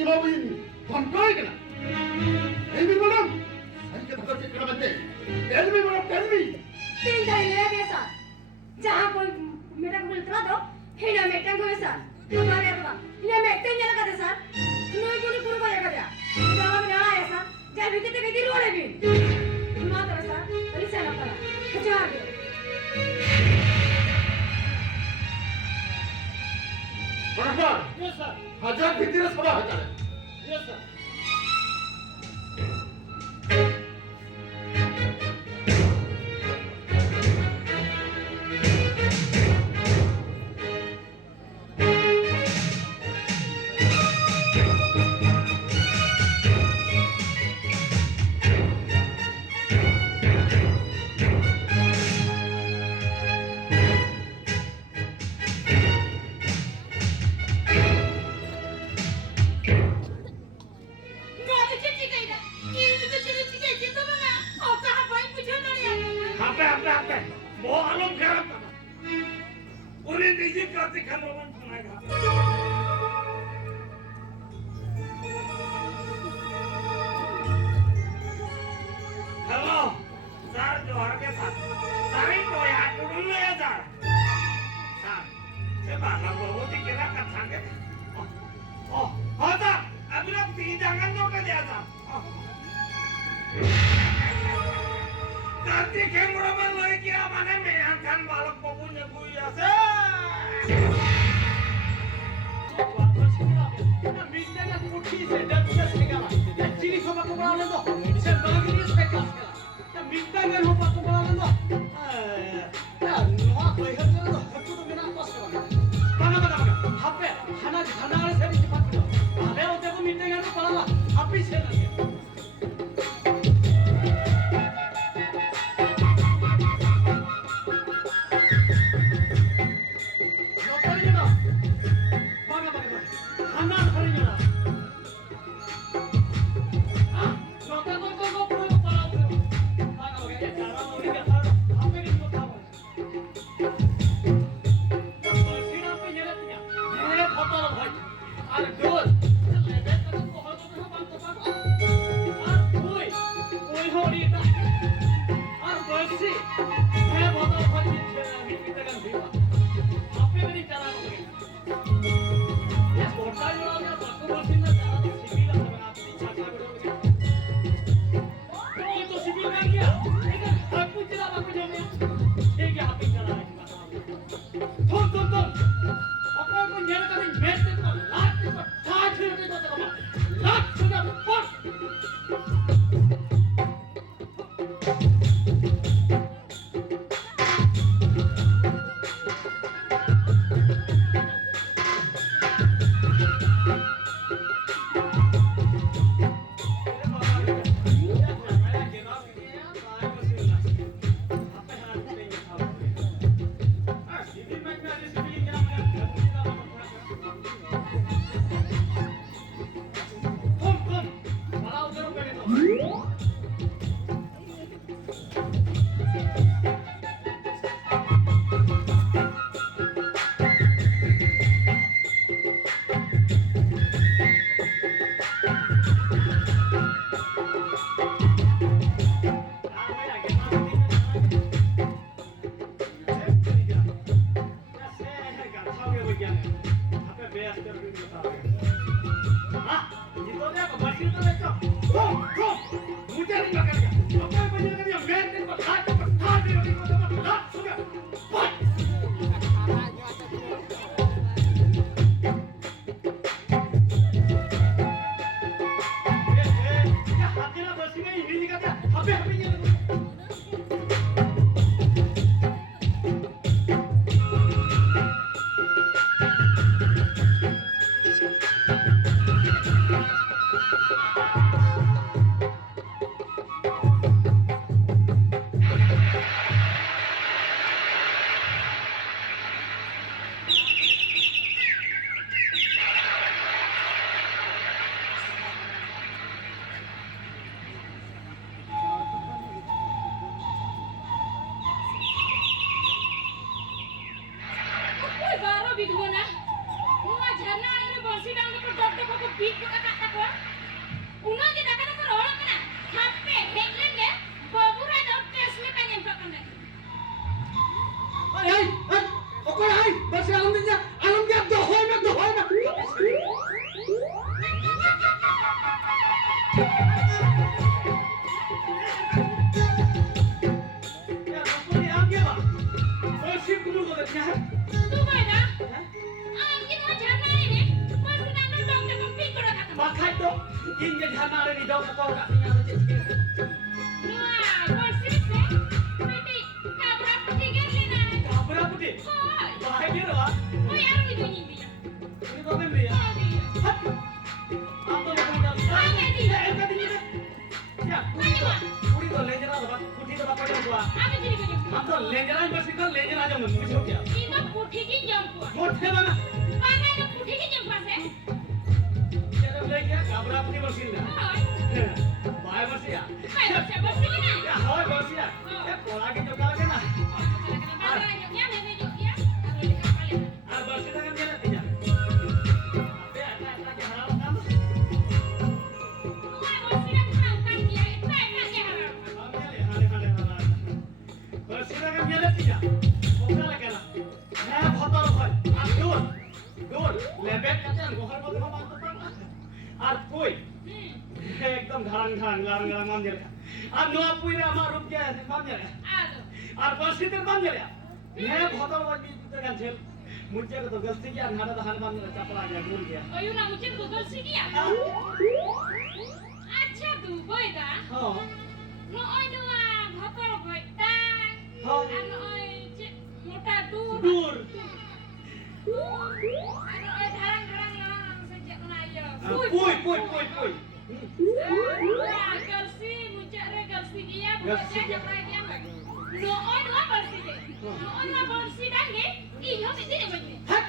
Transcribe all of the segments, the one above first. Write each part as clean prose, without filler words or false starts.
ini mau ini. Kontrol kena. Tell me madam. Saya kita kerja kena bende. Tell me madam, tell me. तीन दाई ले गए sir जहाँ कोई मेरा को बोलता दो हिना मेटन को सर हमारे तो हिना मेटन जरा करते सर नोई को नहीं पूरा कर दिया जहाँ में नया है सर जहाँ भीतर तक इधर रोड़े भी ना तो सर अभी चला पड़ा हजार दे बराबर यस सर हजार भीतर सभा हजार yes sir Karttik HEBRAM lagi kira mana meangkan balok popunya gue ya sih. Media का कुछ से डर से निकाला चिली को बात बोला ना तो से बागी नहीं स्पेक्ट का क्या मीडिया में हो बात बोला ना तो क्या नवा कोई है तो हटू तो बिना पास कर बना हापे खाना खाना वाले से नहीं बात करो अबे वो देखो मीडिया का बोला हापी से ना बीच को काटा को उन्हों के दाका को रोड़ा कना हाथ पे हेडलेंगे बाबूरा डॉक्टर इसमें का नेम पकड़ ले Ay, okey ay, basi alam din niya, dohoy na. Ya, aku ni ambil ba? Basi kumul ko देखना है. तू भाई ना आगे वो जाना है ने बस ना ना डॉक्टर को पिक करो खाता Bakit to? Inge jana re ni daw ko ka niya ro chis. वाह बस से बेटी काबरा पुटी के लेना है Kabra puti. हां Bahay ni ro. वो यार नहीं दोनी दिया Ni ko men riya. Hat. Am to ko ka. हां मैं दी Ka di ni. Ya. Puri to le jana ba. Puti to ba ko ko. आगे चली गई Am to le jana basi ko le jana jam mu so kya. ये तो पुटी की jump हुआ Motte bana. पागल तो पुटी की जंप है Jana le kya kabra puti basi na. हां Bahay basi ya. बस से ना Ya hoy basi ya. Ya kola ki to ka ke na. Ah basi na kan dia tinya. Be ata ke haram kam. Basi na kan dia tinya. Koka la kana. Na bhotor hoy. Ar dur. Lebet kate an gohar bot ma to pa. Ar koi एकदम घान गारंग मान दिया আর no পুইরা আমার রূপ কে মান দিয়া আর বসিতে মান দিয়া নে ভত বজি দিতে গেল মুজে তো গলতি কি আর হাড়া ধান মান দিয়া চাপলা গিয়া গুল গিয়া अच्छा तू बोइदा हां नो ओइ दुआ भतर बोइदा हां आनो ओइ मोटा दूर दूर आनो ओइ धारang सजे उनायो पुई Galsi, muncak galsi dia, buatnya jepra dia mak. Noon dua galsi deh. Noon dua galsi dah ni. Ih, hok ini benda. hat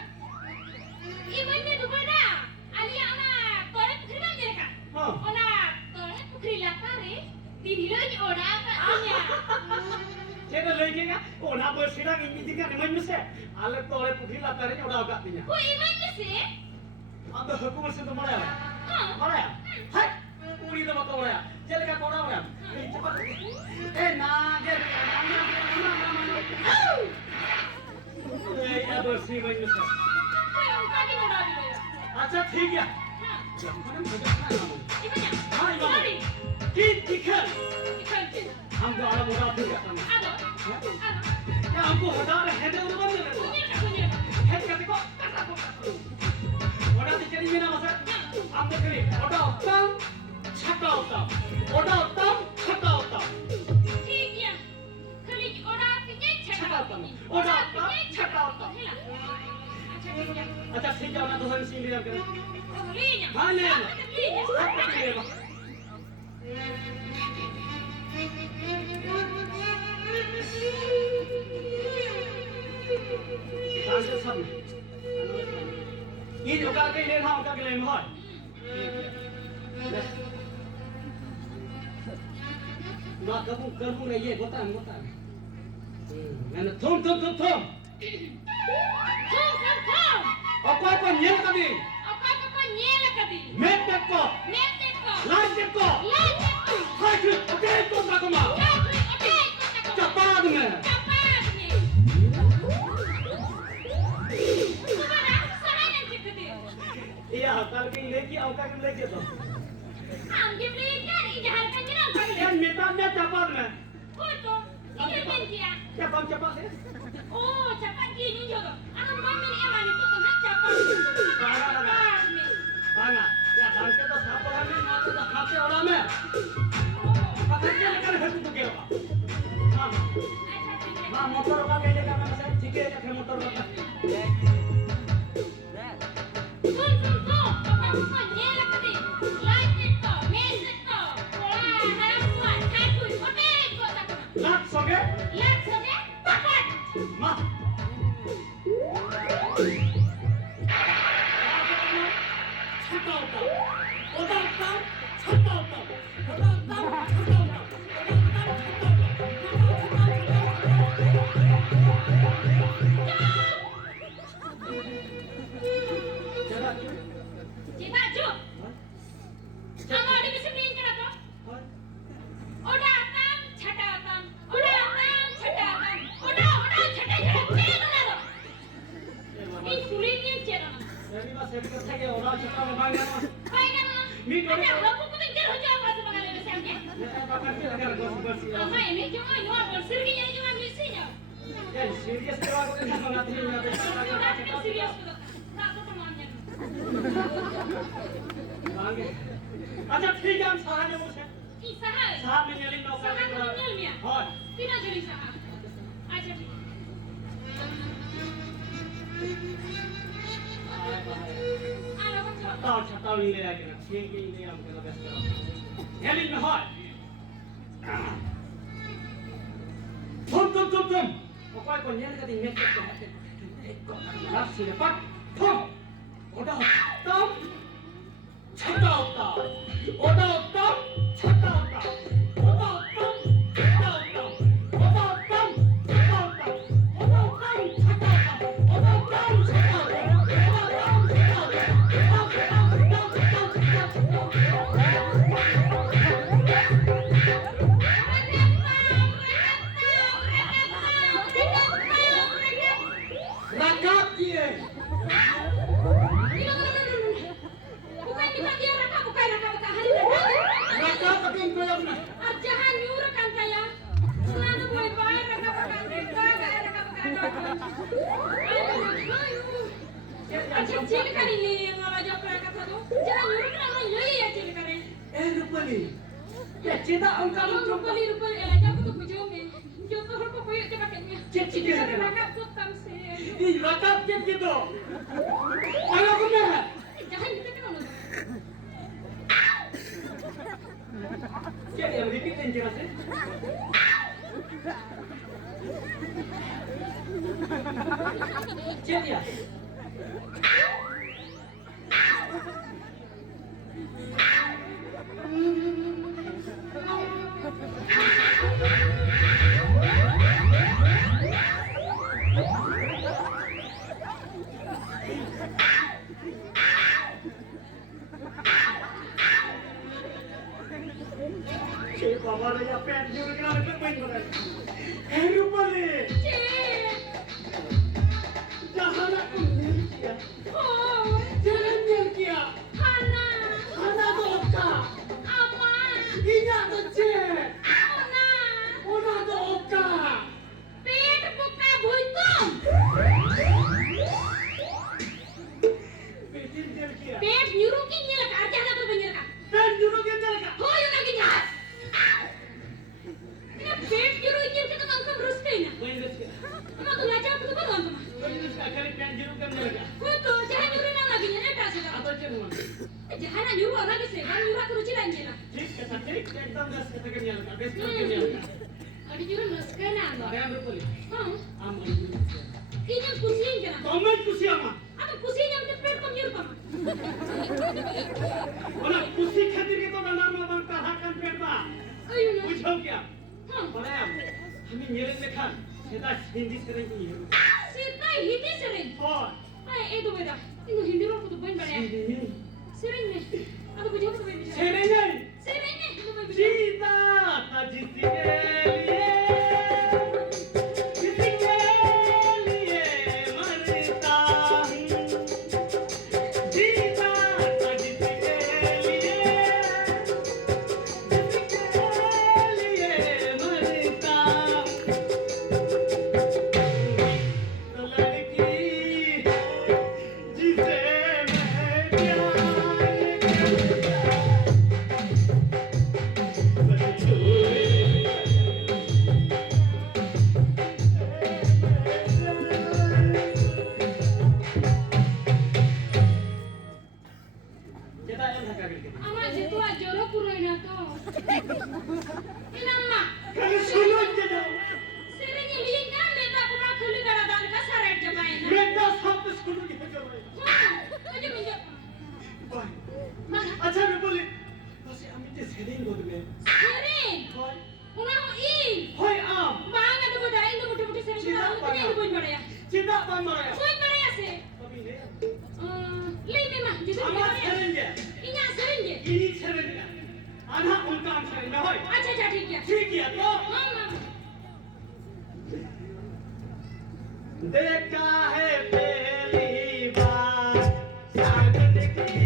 Ih, benda tu benda. Ali anak toilet pukri mana mereka? हां Anak toilet pukri lapar ni. Di lagi orang katanya. 제가 레이게가 오나 버시랑 인지가 내만면서 알레 또레 Pukhri लातारे Voda गाति냐 Kau iman ke sih? अब हुकुम से तो मरा Hah? मरा हाय पूरी तो मत मरा चल का कोड़ा मरा ए ना जे ए या बर्सी में से Kau yang tadi orang ni. अच्छा ठीक है Hah? हां Iman ya? Sorry. की दिखल Ikan je. हमको आला मोड़ा हो गया Ada. या हमको हटा रहे हैं तो बंद कर दो Punya. है करते को ओडा दिचरी में ना मसा हमने करी ओडा उत्तम छक्का उत्तम ओडा उत्तम छक्का उत्तम ठीक है खाली orang punya छक्का cakap उत्तम ini ओडा उत्तम छक्का उत्तम अच्छा ठीक है अच्छा ठीक है ना तो हम सीन लिया करें belinya हाँ ले लो belinya सब कुछ ले लो तांसे सब ये जो का के ले ना का के ले होय ना कबू नहीं ये गोता मैंने थम Thum. अकोय पर नियल कदी Apa nyela kadi? मैं तक को Neteko. लाज तक को Neteko. हाय ओके तो ना कमा Oke, चपाद में cepat nih. Gimana? Sana yang gitu dia. ये हकाल के लेके औका के लेके तो Ambil belikan, ijaharkan jenang kali. यार मेता चपाद में Kutu. Ini dia. क्या बम चपाद है Oh, cepat gini juga. Aku mami ni emang itu kena cepat. Cepat nih. आना या डांस के तो साथ वाला में ना तो हाथ से ओड़ा में पकड़ के लेकर है तू के हां मां मोटर का ले लेकर मैं सब ठीक है रखे मोटर का Tun. Bapak bukan nyela tadi. Like itu, message itu. Pola harapan, satu. Oke, kok tak kena. Lakh सगे Lihat saja, cepat. मां छक्का होता ओदा होता छक्का होता ओदा होता छक्का होता Cepat, Ju. sama bangga. Baik kan? Mi ko. Ada lo pun tinggal hujung apa sih bakal lebih sampai. Bakal kita agar gosip-gosip. Apa ini cuma nyuap bersirgi jadi cuma misinya. Ya serius kalau aku kan ngelatih ngelatih. Sudah serius sudah. Tak apa temannya. Bangga. अच्छा ठीक है हम सहारे मुझे की सहाय साहब में nailing नौकर सहाय में नेल मिया हां बिना जरी सहाय अच्छा ठीक आलो बच्चों ताऊ छताऊ ले आके ना ठीक ही ले हम के बेस्ट नेलिंग में हां तुम ओको को नेल का दिन में के एक को लाभ से पट तुम ओटा तुम छता होता ओटा होता छता होता ओटा होता छता होता ओटा होता छता होता ओटा होता छता होता ओटा होता छता होता रकाब किए रकाब पकिन को अपना jangan nyuruhkan saya selalu baik-baik raka-raka cil kali ini yang ngajak mereka satu jangan nyuruhkan orang lagi ya cil kali rupali ya cita angka lu rupali aja aku tuh bujungnya jatuh apa koyok coba kayaknya cik raka tuh tamsi ih rakab gitu ayo bener jangan gitu kan Jadi yang repeat yang jelas ya. Jadi ya. Bapak ada yang pengen juga kita ada main bareng. Rupali. Jangan aku nyelkia. oh Jangan nyelkia. Hana doka. apa Inya tuh Ona Ona doka. पेट बुका भुइतम Betul nyelkia. पेट nyuruh ki nyela ka jangan tuh bener ka Dan dulu kita lagi. हो यो lagi jahat ini पेट nyuruh nyel kita kan terus kayaknya Main lagi. ama tuh ngajar tuh kan teman Main lagi kali pengen dulu kan lagi. betul jangan nyuruh nang lagi nyela ka sih Atau cuma. jangan nyuruh lagi sih kan nyuruh aku ruci lanjela Cik kata cik kita dah katakan nyelka. Besok kan nyelka. ada nyuruh sekarang Ada yang rupali. Aman. ini pusing kena Tomai kusi ama. ada pusingnya udah पेट kok nyuruh kamu Ona kusi खातिर के तो डंडा में बन कहाkan पेट बा ayo ना बुझो क्या बोले हमें nyelek lekhan seda hindi sering ini Sita hindi sering. और Ay, itu beda. Itu hindi lo kudu poin bare. Sering nih. Ada bujang tuh beda. serenai Sering nih. Itu beda. Sita था जिसके लिए किसके लिए मरता हूँ सीता था जिसके लिए मरता हूँ तो लड़की जिसे मैं प्यार kita yang hakka gitu. Ama jitu aja lo puroina tuh. Inama. Kalau sulit jadi, Sering ini kan beta kuma khuli gara dal ka saret jabain. mereka sampai sekolah kita coba. Aja minjak. Wah, Mana? अच्छा मैं बोले, बस हम इतने selling हो गए। Sering. Hi, Una in. हाय आम, Bang ada boda ini mudah-mudah sering Cina kita apa? ini poin bare ya. cinta apa marah? Poin bare ya sih. Tapi ini, Limi mah jitu amat bare ya. sering ya. Inya sering je. ini sering ya. Anak उनका हम sering ना होय। Acha ठीक है. ठीक है तो Mama. देखा है पहली बार सागन की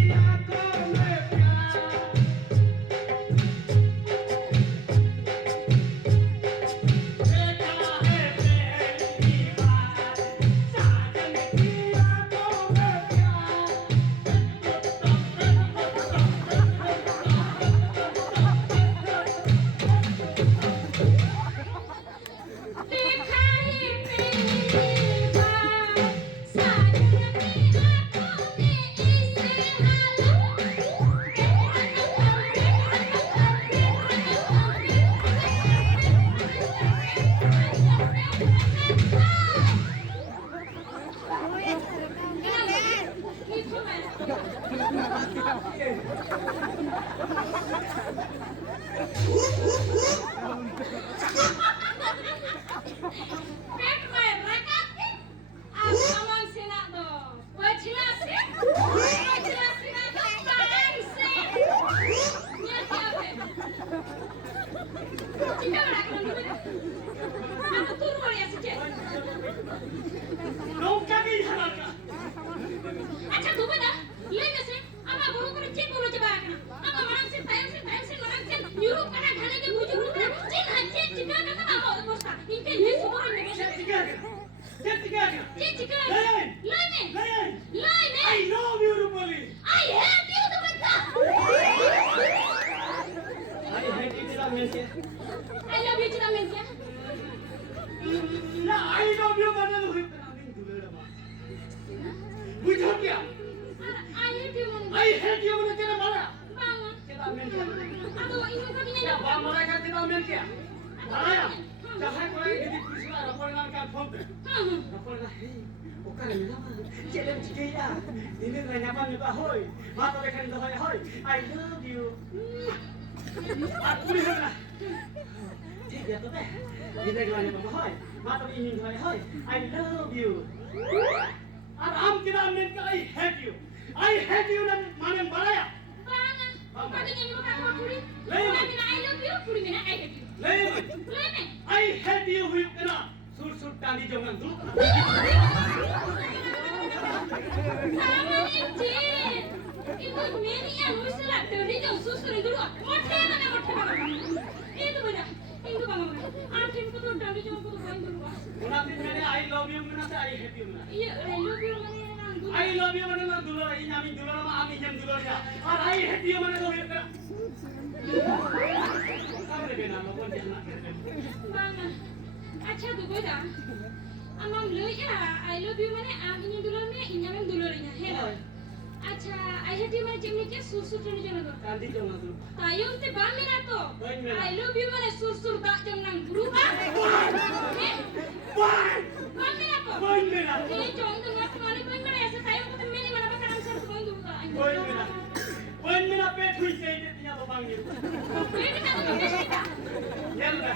Jessica. Jessica. Lion. Lion. Lion. Lion. I love you, Rupali. I hate you, Tabata. I hate you, Ramesya. I love you, Tabata. ना I love you mana lo इतना नहीं दुलेड़ा माँ बुझो क्या I hate you, Mama. I hate you mana तेरा मारा Mama. तेरा mail क्या Aduh, ini kok ini क्या बाप मारा क्या तेरा मेल क्या मारा या चाहे कोई किसी कृष्णा रपोर्ट का फोन पे रपोर्ट का हे ओकर मिला चलें चिके या ini nanya apa nih pak hoy mata mereka itu hoy hoy I love you aku lihat lah ठीक है तो बे ini nanya apa hoy mata ini hoy hoy I love you और हम किधर मेन का I hate you ना माने बाया Banga. Pagi ni mau kau curi. Lain. Pagi na I love you, curi mina I hate you. नहीं Lain. I hate you हुई ना सुर सुर टांडी जमन दू Sama ni Jin. Itu meni yang musra tadi jauh susu ni dulu. Motte mana motte mana. Itu benda. Itu bang bang. Antin ko to tadi jauh ko to bain dulu. उना दिन मैंने I love you मना से I hate you मना Iya I love you mana yang dulu. I love you मना ना दुलो ini आमी दुलो ना आमी जम दुलो ya और I hate you मना तो हुई ना कामरे बेना लो कौन जाना Banga. Acha tu benda. Amam lu ya I love you mana ini dulu ni ini amam dulu ni. Hello. Acha I hate you mana cemni ke susu tadi jauh tu. टांडी जमन दू Tayung te bang mina to. Bain mina. I love you mana sur tak jam nang guru ba. Bye Bang mina to. Bain बेना Ini jong tu nak kali bang mina ya tayung ko te meni mana ba kanam sar bang dulu ta. Bain बेना पेट हुई से ये तिया तो बांग ये Ini tak ada kita. Yel na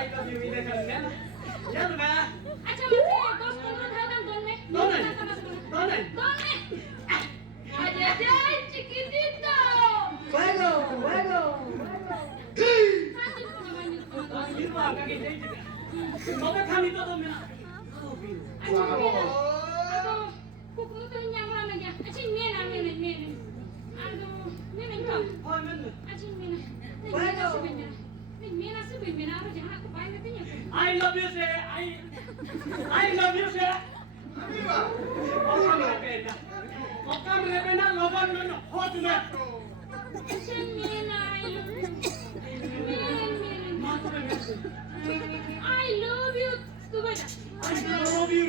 I love you ini kan yel na Acha mati dos pondro thagam don me. Don hai. Don me. Aja chiquitito. Fuego, fuego. Kasih ko naman yun. ये बात का किसे मगर खानी तो मैं Acha mina. Aduh, kuk mo to nyamra na ya. Acha mena. Aduh, mena ko. और मैं Acha mena. Mena sebenarnya. Mena sebenarnya apa jangan aku bayar nantinya. I love you say I love you say Okam repena loban no hot me Acha mena. मात्र में I love you. Tu beda. I love you